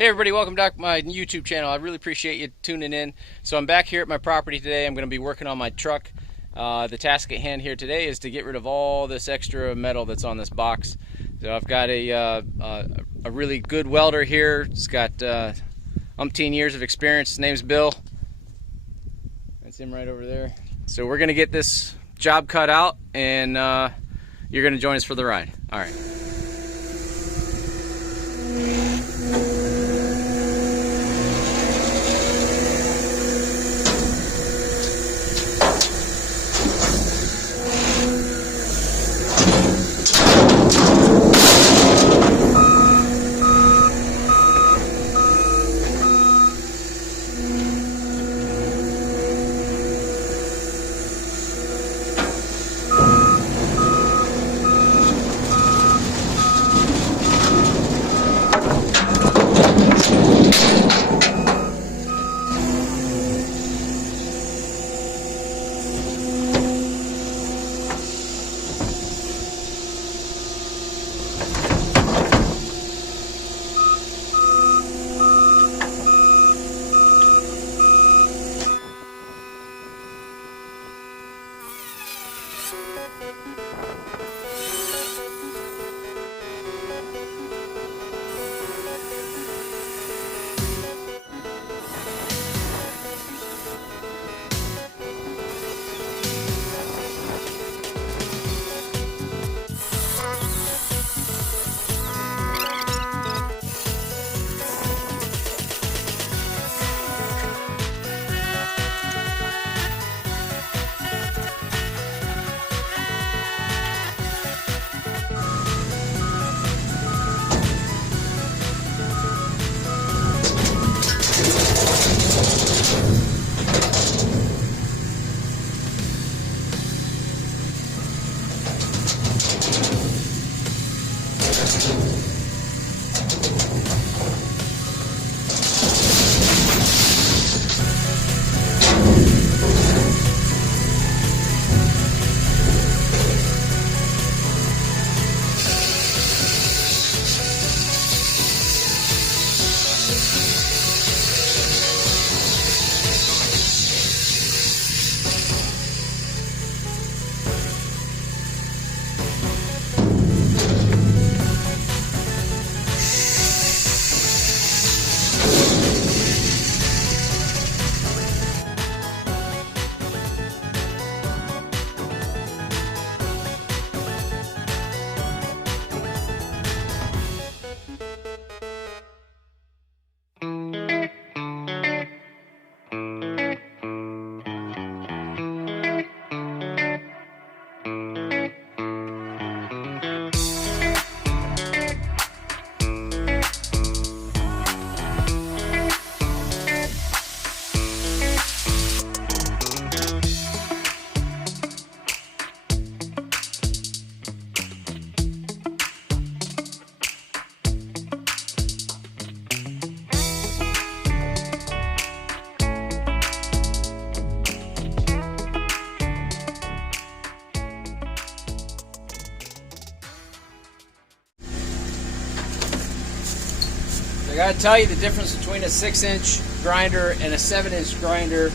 Hey everybody, welcome back to my YouTube channel. I really appreciate you tuning in. So I'm back here at my property today. I'm going to be working on my truck. The task at hand here today is to get rid of all this extra metal that's on this box. So I've got a really good welder here. He's got umpteen years of experience. His name's Bill. That's him right over there. So we're going to get this job cut out, and you're going to join us for the ride. All right. I gotta tell you, the difference between a 6-inch grinder and a 7-inch grinder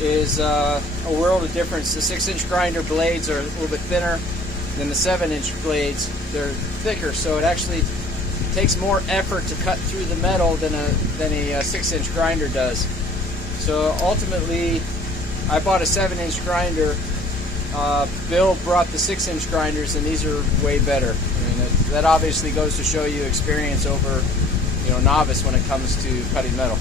is a world of difference. The 6-inch grinder blades are a little bit thinner than the 7-inch blades. They're thicker, so it actually takes more effort to cut through the metal than a 6-inch grinder does. So ultimately, I bought a 7-inch grinder. Bill brought the 6-inch grinders, and these are way better. I mean, that obviously goes to show you experience over novice when it comes to cutting metal.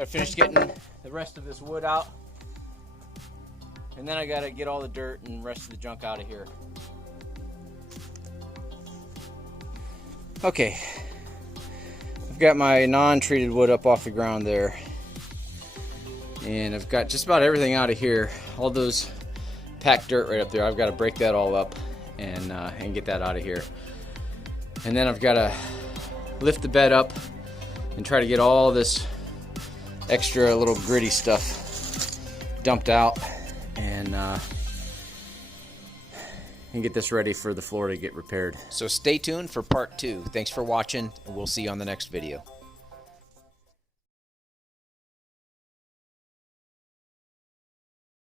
Got to finish getting the rest of this wood out. And then I got to get all the dirt and the rest of the junk out of here. Okay. I've got my non-treated wood up off the ground there. And I've got just about everything out of here. All those packed dirt right up there. I've got to break that all up and get that out of here. And then I've got to lift the bed up and try to get all this extra little gritty stuff dumped out and get this ready for the floor to get repaired. So stay tuned for part 2. Thanks for watching, and we'll see you on the next video.